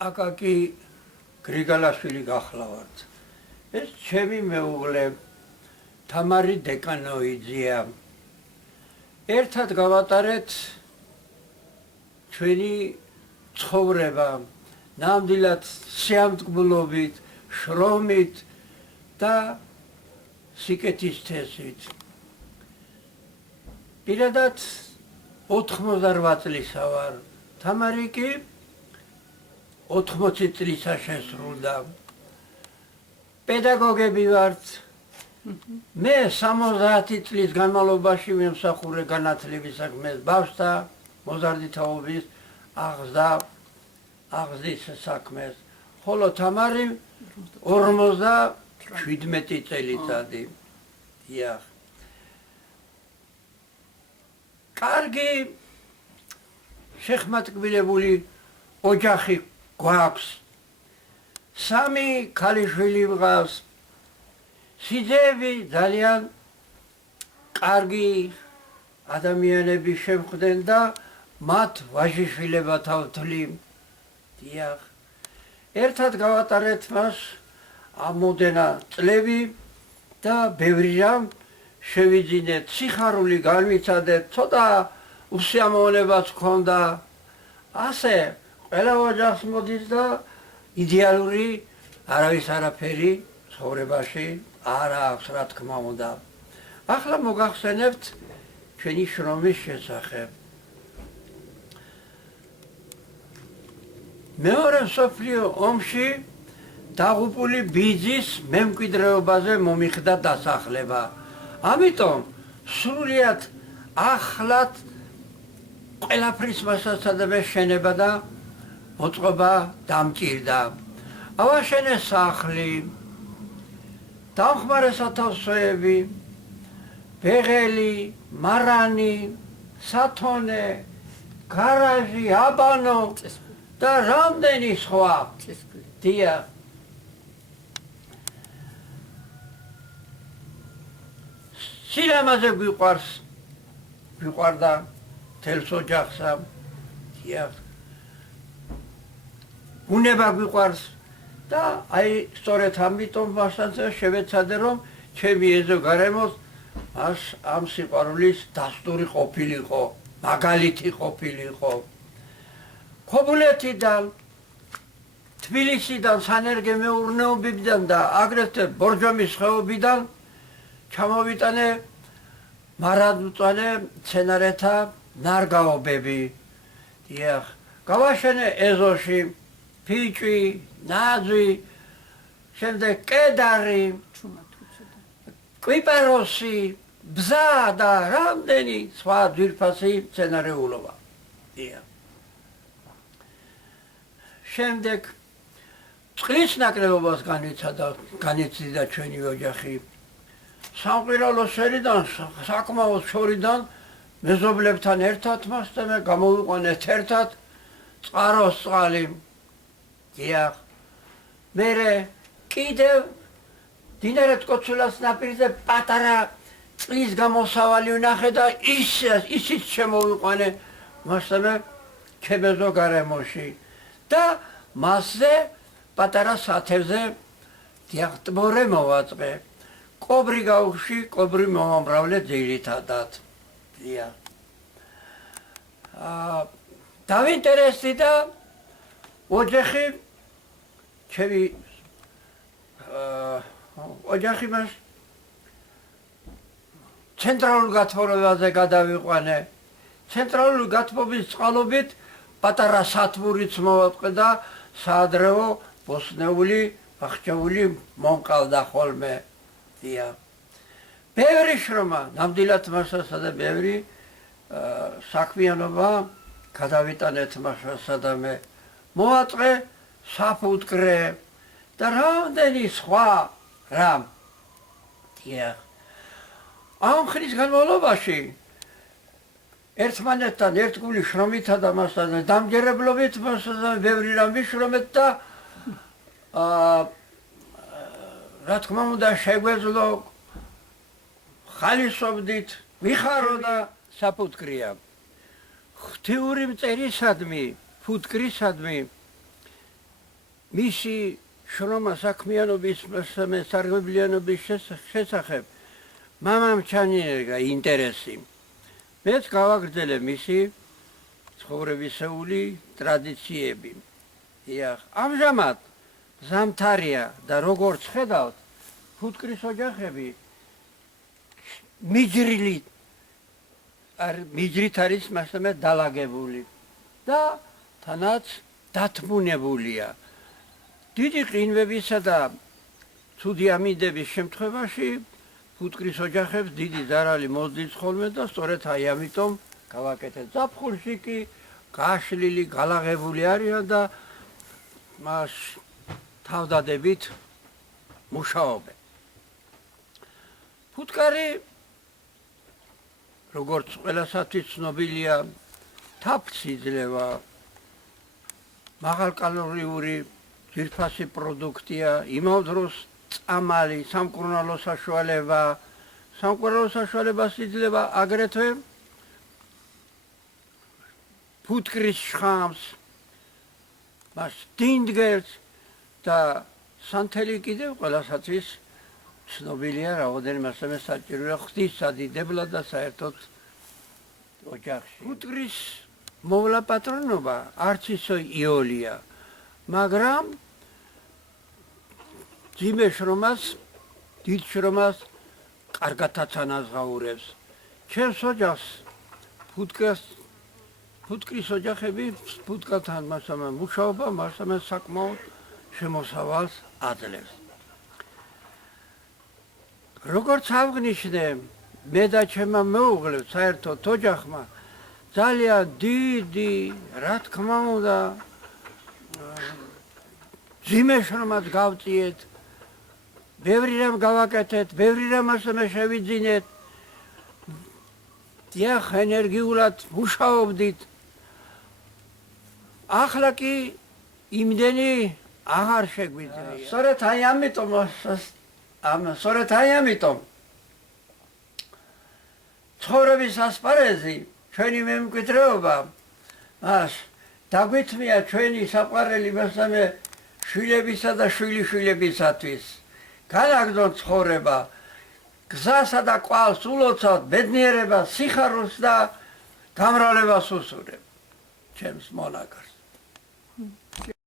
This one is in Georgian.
აკაკი გრიგალაშვილი გახლავართ. ეს ჩემი მეუღლე თამარი დეკანოიძეა. ერთად გავატარეთ ჩვენი ცხოვრება, ნამდვილად სიამტკბლობით, შრომით და სიკეთის თესით. პირადად 88 წლისა ვარ. თამარი კი 80 წლისა შესრულდა. პედაგოგები ვართ. მე 70 წლის განმავლობაში ვიმსახურე განათლების საქმეს, ბავშვთა მოზარდითაობის აღზრდის საქმეს. ხოლო თამარი 57 წელიწადი. დიახ. კარგი შეხმატკბილებული ოჯახი გვაქვს. 3 ქალიშვილი მყავს. სიძეები ძალიან კარგი ადამიანები შემხდნენ და მათ ვაჟიშვილებად ავთვლი. დიახ. ერთად გავატარეთ მას ამოდენა წლები და ბევრი რამ შევიძინეთ, სიხარული განვიცადეთ, ცოტა უსიამოვნებაც ჰქონდა. ასე ყველა ოჯახს მოდის და იდეალური არავის არაფერი ცხოვრებაში არ აქვს, რა თქმა უნდა. ახლა მოგახსენებთ ჩვენი შრომის შესახებ. მეორე მსოფლიო ომში დაღუპული ბიძის მემკვიდრეობაზე მომიხდა დასახლება. ამიტომ სრულიად ახლად ყველაფრის მასაცადებელი შენება და მოწყობა დამჭირდა. ავაშენეს სახლი, დამხმარე სათავსოები, ბეღელი, მარანი, სათონე, გარაჟი, აბანო და რამდენი სხვა. დიახ. სილამაზე გვიყვარდა თელს ოჯახსა. დიახ. ბუნება გვიყვარს და აი სწორედ ამიტომ მასანზე შევეცადე რომ ჩემი ეზო გარემოს მას ამ სიყვარულის დასტური ყოფილიყო, მაგალითი ყოფილიყო. ქობულეთიდან, თბილისიდან, სანერგე მეურნეობიდან და აგრეთვე ბორჯომის ხეობიდან ჩამოვიტანე მარადმწვანე მცენარეთა ნარგაობები. დიახ. გავაშენე ეზოში ფიჭვი, ნაძვი, შემდეგ კედარი, კვიპაროსი, ბზა და რამდენი სხვა ძვირფასი მცენარეულობა. დიახ. შემდეგ წყლის ნაკლებობას განიცდიდა ჩვენი ოჯახი. სამყირალო სერიდან, საკმაოდ შორიდან მეზობლებთან ერთად მასწავლე გამოვიყვანეთ ერთად წყაროს წყალი. დიახ. მერე კიდევ დინარეთ კოცულას ნაპირზე პატარა წყლის გამოსავალი ვნახე და ისიც შემოვიყვანე მასწავლე ჩემეზო გარემოში. და მასზე პატარა სათევზე დიახ ტბორე მოვაწყე. კობრი გაუხში, კობრი მომამრავლე ძირითადად. დიახ. დავინტერესდა ოჯახი ჩემი ოჯახი მას ცენტრალურ გათბობაზე გადავიყვანე. ცენტრალური გათბობის წყალობით პატარა სათბურიც მოვაწყე და საადრეო ბოსნეული აღჭეული მომყავდა ხოლმე. დიახ. ბევრი შრომა, ნამდვილად მასასა და ბევრი საქმიანობა გადავიტანეთ მასასა და მე. მოვაწყე საფუტკრე და რამდენი სხვა რამ. დიახ. ამ ხნის განმავლობაში ერთმანეთთან ერთგული შრომითა და მასთან დამჯერებლობით მასთან ბევრი რამ ვიშრომეთ და რა თქმა უნდა შეგვეძლო ხალისობდით ვიხარო და საფუტკრია. ღვთიური მწერისადმი, ფუტკრისადმი მისი შრომა საქმიანობის სარგებლიანობის შესახებ მამამ ჩანიერგა ინტერესი. მეც გავაგრძელე მისი ცხოვრებისეული ტრადიციები. ამჟამად ზამთარია და როგორც ხედავთ, ფუტკრის ოჯახები მიჯრით არის მასამე დალაგებული და თანაც დათმუნებულია. დიდი ყინვებისა და ცუდი ამინდების შემთხვევაში ფუტკრის ოჯახებს დიდი ზარალი მოსდის ხოლმე და სწორედ აი ამიტომ გავაკეთეთ. ზაფხულში კი გაშლილი, გალაღებული არიან და მას თავდადებით მუშაობენ. ფუტკარი როგორც ყველასათვის ცნობილია, თაფლს იძლევა, მაღალკალორიული ძვირფასი პროდუქტია, იმავ დროს წამალი, სამკურნალო საშუალება, სამკურნალო საშუალებას იძლევა აგრეთვე ფუტკრის შხამს, მას დინდგერს და სანთელი კიდევ ყველასათვის ცნობილია, რაოდენიმე მასამე საჭიროა ღვთისადიდებლად და საერთოდ ოჯახში. ფუტკრის მოვლა პატრონობა არც ისე იოლია, მაგრამ ძიმე შრომას, დიდ შრომას კარგათაც ანაზღაურებს. ჩემს ოჯახს ფუტკრის ოჯახები ფუტკალთან მასამე მუშაობა მასამე საკმაოდ შემოსავალს აძლევს. როგორც აღნიშნე, მე და ჩემმა მეუღლემ საერთოდ ოჯახმა ძალიან დიდი, რა თქმა უნდა, ძიმე შრომაც გავწიეთ, ბევრი რამ გავაკეთეთ, ბევრი რამ ასევე შევიძინეთ. დიახ, ენერგიულად მუშაობდით. ახლა კი იმდენი აღარ შეგვიძლია. სწორედ აი ამიტომ ცხოვრების ასპარეზი, ჩვენი მემკვიდრეობა, მას დაგვითმია ჩვენი საყვარელი მასამე შვილებისა და შვილიშვილებისათვის. განაგრძონ ცხოვრება, გზასა და კვალს ულოცავთ, ბედნიერებას, სიხარულს და გამრავლებას უსურებ ჩემს მონაგარს.